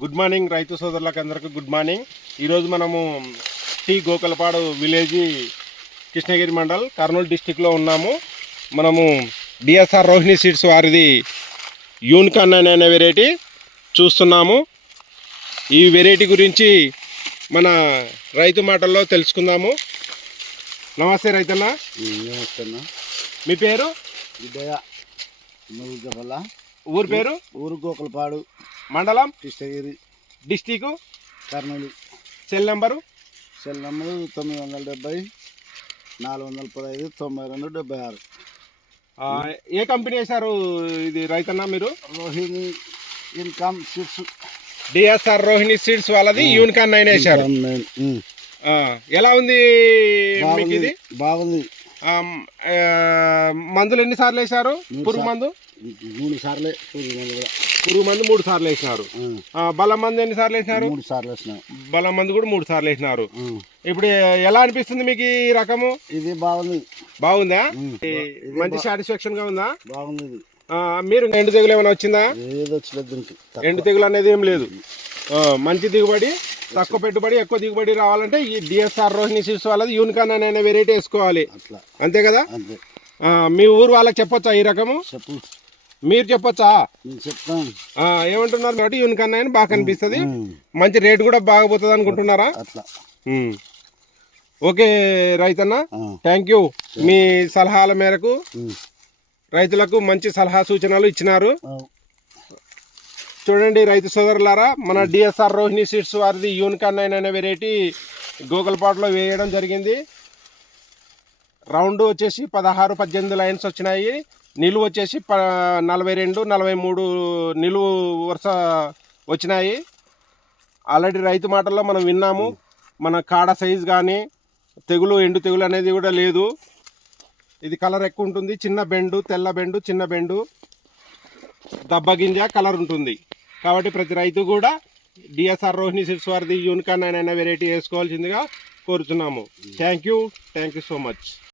Good morning రైతు సోదరులకు అందరికీ గుడ్ మార్నింగ్. ఈరోజు మనము టీ గోకలపాడు విలేజ్ కృష్ణగిరి మండల్ కర్నూలు డిస్టిక్లో ఉన్నాము. మనము డిఎస్ఆర్ రోహిణి సీడ్స్ వారిది యూనికాన్ అనే వెరైటీ చూస్తున్నాము. ఈ వెరైటీ గురించి మన రైతు మాటల్లో తెలుసుకుందాము. నమస్తే రైతన్న. నమస్తే అన్న. మీ పేరు? ఊరు పేరు? ఊరు గోకలపాడు, మండలం Krishnagiri, district Kurnool. Cell number? Cell number 970 415 92 76. ఏ కంపెనీ వేశారు ఇది రైతన్న మీరు? Rohini income seeds. DSR Rohini seeds వాళ్ళది యూనికాన్ 9 వేశారు. ఎలా ఉంది మీకు ఇది? బాగుంది. మందులు ఎన్నిసార్లు వేశారు? పురుగు మందు 3 సార్లు. పురుగు మందు 3 సార్లు వేసినారు. బలం మందు ఎన్నిసార్లు వేసినారు? 3 సార్లు వేసినాం. బలం మందు కూడా 3 సార్లు వేసినారు. ఇప్పుడు ఎలా అనిపిస్తుంది మీకు ఈ రకము? ఇది బాగుంది. బాగుందా? మంచి సాటిస్ఫాక్షన్ గా ఉందా? బాగుంది. ఇది మీరు ఎండు తెగులు ఏమైనా వచ్చిందా? ఏదో వచ్చింది. ఎండు తెగులు అనేది ఏం లేదు. మంచి దిగుబడి, తక్కువ పెట్టుబడి, ఎక్కువ దిగుబడి రావాలంటే ఈ డిఎస్ఆర్ రోహిణి సీడ్స్ వాళ్ళది యూనికాన్ అనే వెరైటీ వేసుకోవాలి. అట్లా అంతే కదా? అంతే. మీ ఊరు వాళ్ళకి చెప్పొచ్చా ఈ రకము? చెప్పు. మీరు చెప్పొచ్చా? నేను చెప్తాను. ఏమంటున్నారు కాబట్టి యూనికాన్ అని బాగా కనిపిస్తుంది. మంచి రేటు కూడా బాగా పోతుంది అనుకుంటున్నారా? అట్లా. ఓకే రైతన్న, థ్యాంక్ యూ. మీ సలహాల మేరకు రైతులకు మంచి సలహా సూచనలు ఇచ్చినారు. చూడండి రైతు సోదరులారా, మన డిఎస్ఆర్ రోహిణి సీడ్స్ వారిది యూనికాన్ 9 అనే వెరైటీ గోకలపాటులో వేయడం జరిగింది. రౌండ్ వచ్చేసి 16-18 లైన్స్ వచ్చినాయి. నిలువు వచ్చేసి 42-43 నిలువు వరుస వచ్చినాయి. ఆల్రెడీ రైతు మాటల్లో మనం విన్నాము. మన కాడ సైజు కానీ తెగులు, ఎండు తెగులు అనేది కూడా లేదు. ఇది కలర్ ఎక్కువ ఉంటుంది. చిన్న బెండు, తెల్ల బెండు, చిన్న బెండు, దబ్బగింజ కలర్ ఉంటుంది. కాబట్టి ప్రతి రైతు కూడా డిఎస్ఆర్ రోహిణి సీడ్స్ వారిది యూనికాన్ 9 అనే వెరైటీ వేసుకోవాల్సిందిగా కోరుతున్నాము. Thank you so much.